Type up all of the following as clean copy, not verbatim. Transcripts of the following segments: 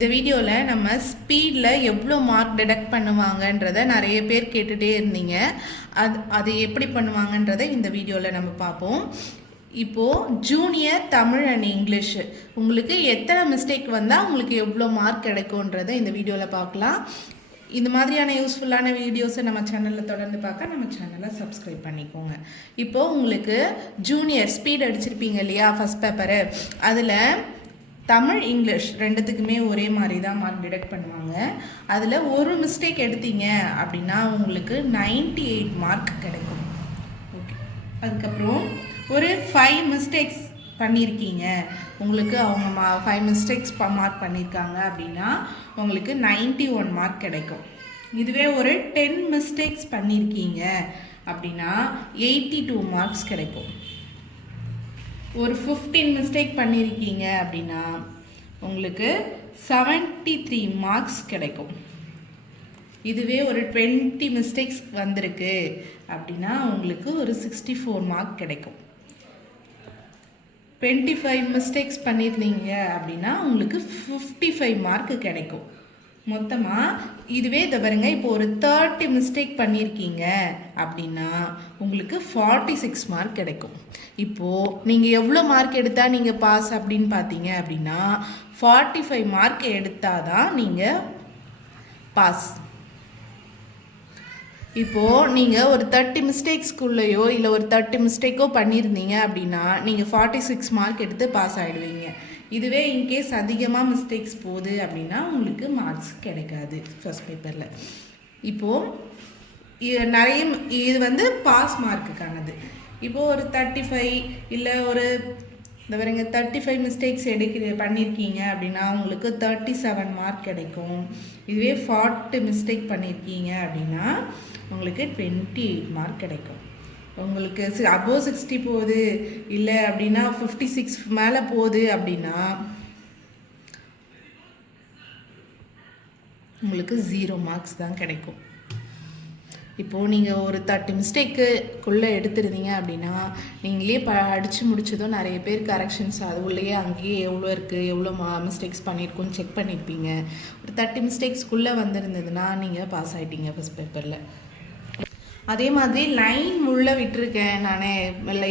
இந்த வீடியோவில் நம்ம ஸ்பீடில் எவ்வளோ மார்க் டிடெக்ட் பண்ணுவாங்கன்றதை நிறைய பேர் கேட்டுகிட்டே இருந்தீங்க. அது எப்படி பண்ணுவாங்கன்றதை இந்த வீடியோவில் நம்ம பார்ப்போம். இப்போது ஜூனியர் தமிழ் அண்ட் இங்கிலீஷ் உங்களுக்கு எத்தனை மிஸ்டேக் வந்தால் உங்களுக்கு எவ்வளோ மார்க் கிடைக்கும்ன்றதை இந்த வீடியோவில் பார்க்கலாம். இந்த மாதிரியான யூஸ்ஃபுல்லான வீடியோஸை நம்ம சேனலில் தொடர்ந்து பார்க்க நம்ம சேனலை சப்ஸ்கிரைப் பண்ணிக்கோங்க. இப்போது உங்களுக்கு ஜூனியர் ஸ்பீட் அடிச்சிருப்பீங்க இல்லையா, ஃபஸ்ட் பேப்பரு, அதில் தமிழ் இங்கிலீஷ் ரெண்டுத்துக்குமே ஒரே மாதிரி தான் மார்க் டிடெக்ட் பண்ணுவாங்க. அதில் ஒரு மிஸ்டேக் எடுத்தீங்க அப்படின்னா உங்களுக்கு 98 மார்க் கிடைக்கும். ஓகே, அதுக்கப்புறம் ஒரு 5 மிஸ்டேக்ஸ் பண்ணியிருக்கீங்க, உங்களுக்கு அவங்க 5 மிஸ்டேக்ஸ் மார்க் பண்ணியிருக்காங்க அப்படின்னா உங்களுக்கு 91 மார்க் கிடைக்கும். இதுவே ஒரு 10 மிஸ்டேக்ஸ் பண்ணியிருக்கீங்க அப்படின்னா 82 மார்க்ஸ் கிடைக்கும். ஒரு 15 மிஸ்டேக் பண்ணியிருக்கீங்க அப்படின்னா உங்களுக்கு 73 மார்க்ஸ் கிடைக்கும். இதுவே ஒரு 20 மிஸ்டேக்ஸ் வந்திருக்கு அப்படின்னா உங்களுக்கு ஒரு 64 மார்க் கிடைக்கும். 25 மிஸ்டேக்ஸ் பண்ணியிருந்தீங்க அப்படின்னா உங்களுக்கு 55 மார்க்கு கிடைக்கும். மொத்தமாக இதுவே இதை பாருங்க, இப்போ ஒரு 30 மிஸ்டேக் பண்ணியிருக்கீங்க அப்படின்னா உங்களுக்கு 46 மார்க் கிடைக்கும். இப்போது நீங்கள் எவ்வளோ மார்க் எடுத்தால் நீங்கள் பாஸ் அப்படின்னு பார்த்தீங்க அப்படின்னா 45 மார்க் எடுத்தால் தான் நீங்கள் பாஸ். இப்போது நீங்கள் ஒரு 30 மிஸ்டேக்ஸ்குள்ளேயோ இல்லை ஒரு 30 மிஸ்டேக்கோ பண்ணியிருந்தீங்க அப்படின்னா நீங்கள் 46 மார்க் எடுத்து பாஸ் ஆகிடுவீங்க. இதுவே இன்கேஸ் அதிகமாக மிஸ்டேக்ஸ் போகுது அப்படின்னா உங்களுக்கு மார்க்ஸ் கிடைக்காது ஃபர்ஸ்ட் பேப்பரில். இப்போது நிறைய இது வந்து பாஸ் மார்க்குக்கானது. இப்போது ஒரு 35 இல்லை ஒரு இந்த வரங்க 35 மிஸ்டேக்ஸ் பண்ணியிருக்கீங்க அப்படின்னா உங்களுக்கு 37 மார்க் கிடைக்கும். இதுவே 40 மிஸ்டேக் பண்ணியிருக்கீங்க அப்படின்னா உங்களுக்கு 28 மார்க் கிடைக்கும். உங்களுக்கு அபோவ் 60 போகுது இல்லை அப்படின்னா 56 மேலே போகுது அப்படின்னா உங்களுக்கு 0 மார்க்ஸ் தான் கிடைக்கும். இப்போது நீங்கள் ஒரு 30 மிஸ்டேக்குள்ளே எடுத்துருந்தீங்க அப்படின்னா நீங்களே அடித்து முடிச்சதும் நிறைய பேர் கரெக்ஷன்ஸ் அது உள்ளேயே அங்கேயே எவ்வளோ இருக்குது, எவ்வளோ மிஸ்டேக்ஸ் பண்ணியிருக்கோன்னு செக் பண்ணியிருப்பீங்க. ஒரு 30 மிஸ்டேக்ஸ்குள்ளே வந்திருந்ததுன்னா நீங்கள் பாஸ் ஆகிட்டீங்க ஃபஸ்ட் பேப்பரில். அதே மாதிரி லைன் உள்ளே விட்டுருக்கேன் நான்,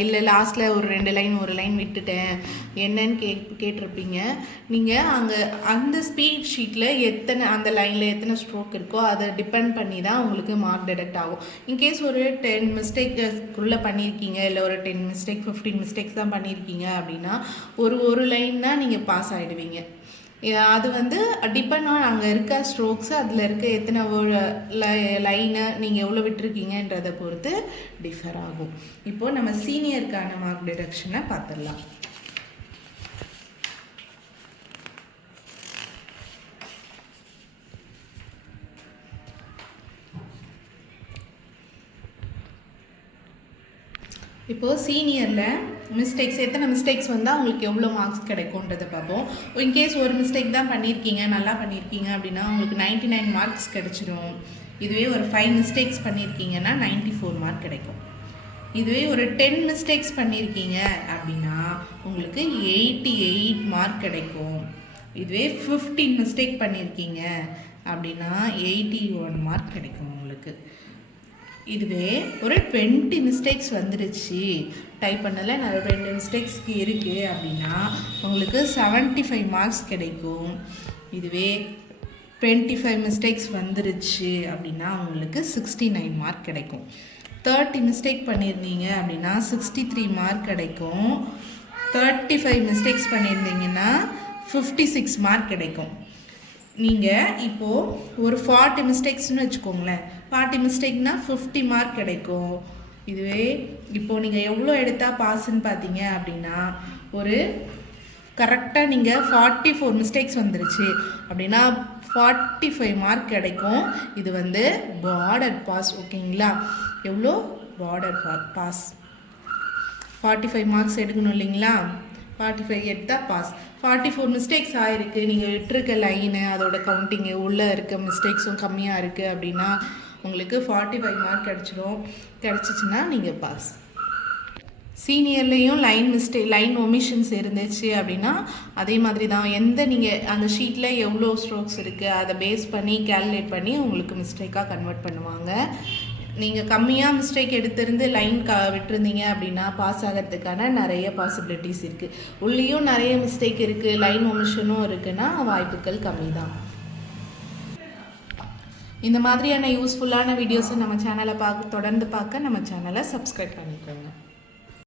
இல்லை லாஸ்ட்டில் ஒரு 2 லைன் ஒரு லைன் விட்டுட்டேன் என்னன்னு கேட்டிருப்பீங்க. நீங்கள் அங்கே அந்த ஸ்பீட் ஷீட்டில் எத்தனை அந்த லைனில் எத்தனை ஸ்ட்ரோக் இருக்கோ அதை டிபெண்ட் பண்ணி தான் உங்களுக்கு மார்க் டிடெக்ட் ஆகும். இன்கேஸ் ஒரு 10 மிஸ்டேக்குள்ளே பண்ணியிருக்கீங்க இல்லை ஒரு 10 மிஸ்டேக் 15 மிஸ்டேக்ஸ் தான் பண்ணியிருக்கீங்க அப்படின்னா ஒரு லைன் தான் நீங்கள் பாஸ் ஆகிடுவீங்க. அது வந்து டிபெண்ட் ஆன் அங்கே இருக்க ஸ்ட்ரோக்ஸு, அதில் இருக்க எத்தனை லைனை நீங்கள் எவ்வளோ விட்டுருக்கீங்கன்றதை பொறுத்து டிஃபர் ஆகும். இப்போது நம்ம சீனியருக்கான மார்க் டிடக்ஷனை பார்த்துடலாம். இப்போது சீனியரில் மிஸ்டேக்ஸ் எத்தனை மிஸ்டேக்ஸ் வந்தால் உங்களுக்கு எவ்வளோ மார்க்ஸ் கிடைக்கும்ன்றதை பார்ப்போம். இன்கேஸ் ஒரு மிஸ்டேக் தான் பண்ணியிருக்கீங்க, நல்லா பண்ணியிருக்கீங்க அப்படின்னா உங்களுக்கு 99 மார்க்ஸ் கிடைச்சிடும். இதுவே ஒரு 5 மிஸ்டேக்ஸ் பண்ணியிருக்கீங்கன்னா 94 மார்க் கிடைக்கும். இதுவே ஒரு 10 மிஸ்டேக்ஸ் பண்ணியிருக்கீங்க அப்படின்னா உங்களுக்கு 88 மார்க் கிடைக்கும். இதுவே 15 மிஸ்டேக் பண்ணியிருக்கீங்க அப்படின்னா 81 மார்க் கிடைக்கும் உங்களுக்கு. இதுவே ஒரு 20 மிஸ்டேக்ஸ் வந்துடுச்சு, டைப் பண்ணல நிறைய 20 மிஸ்டேக்ஸ் இருக்குது அப்படின்னா உங்களுக்கு 75 மார்க்ஸ் கிடைக்கும். இதுவே 25 மிஸ்டேக்ஸ் வந்துருச்சு அப்படின்னா உங்களுக்கு 69 மார்க் கிடைக்கும். 30 மிஸ்டேக் பண்ணியிருந்தீங்க அப்படின்னா 63 மார்க் கிடைக்கும். 35 மிஸ்டேக்ஸ் பண்ணியிருந்தீங்கன்னா 56 மார்க் கிடைக்கும். நீங்கள் இப்போது ஒரு 40 மிஸ்டேக்ஸ்னு வச்சுக்கோங்களேன், 40 மிஸ்டேக்னால் 50 மார்க் கிடைக்கும். இதுவே இப்போது நீங்கள் எவ்வளோ எடுத்தால் பாஸ்ன்னு பார்த்தீங்க அப்படின்னா ஒரு கரெக்டாக நீங்கள் 44 மிஸ்டேக்ஸ் வந்துருச்சு அப்படின்னா 45 மார்க் கிடைக்கும். இது வந்து பார்டர் பாஸ். ஓகேங்களா, எவ்வளோ பார்டர் பாஸ் 45 மார்க்ஸ் எடுக்கணும் இல்லைங்களா, 45 எடுத்தால் பாஸ். 44 மிஸ்டேக்ஸ் ஆகிருக்கு, நீங்கள் விட்டுருக்க லைனு அதோட கவுண்டிங்கு உள்ளே இருக்க மிஸ்டேக்ஸும் கம்மியாக இருக்குது அப்படின்னா உங்களுக்கு 45 மார்க் கிடச்சிடும். கிடச்சிச்சின்னா நீங்கள் பாஸ். சீனியர்லேயும் லைன் ஒமிஷன்ஸ் இருந்துச்சு அப்படின்னா அதே மாதிரி தான் நீங்கள் அந்த ஷீட்டில் எவ்வளோ ஸ்ட்ரோக்ஸ் இருக்குது அதை பேஸ் பண்ணி கேல்குலேட் பண்ணி உங்களுக்கு மிஸ்டேக்காக கன்வெர்ட் பண்ணுவாங்க. நீங்கள் கம்மியாக மிஸ்டேக் எடுத்திருந்து லைன் விட்டுருந்தீங்க அப்படின்னா பாஸ் ஆகிறதுக்கான நிறைய பாசிபிலிட்டிஸ் இருக்குது. உள்ளேயும் நிறைய மிஸ்டேக் இருக்குது, லைன் ஒமிஷனும் இருக்குன்னா வாய்ப்புகள் கம்மி தான். இந்த மாதிரியான யூஸ்ஃபுல்லான வீடியோஸை நம்ம சேனலை தொடர்ந்து பார்க்க நம்ம சேனலை சப்ஸ்கிரைப் பண்ணிக்கோங்க.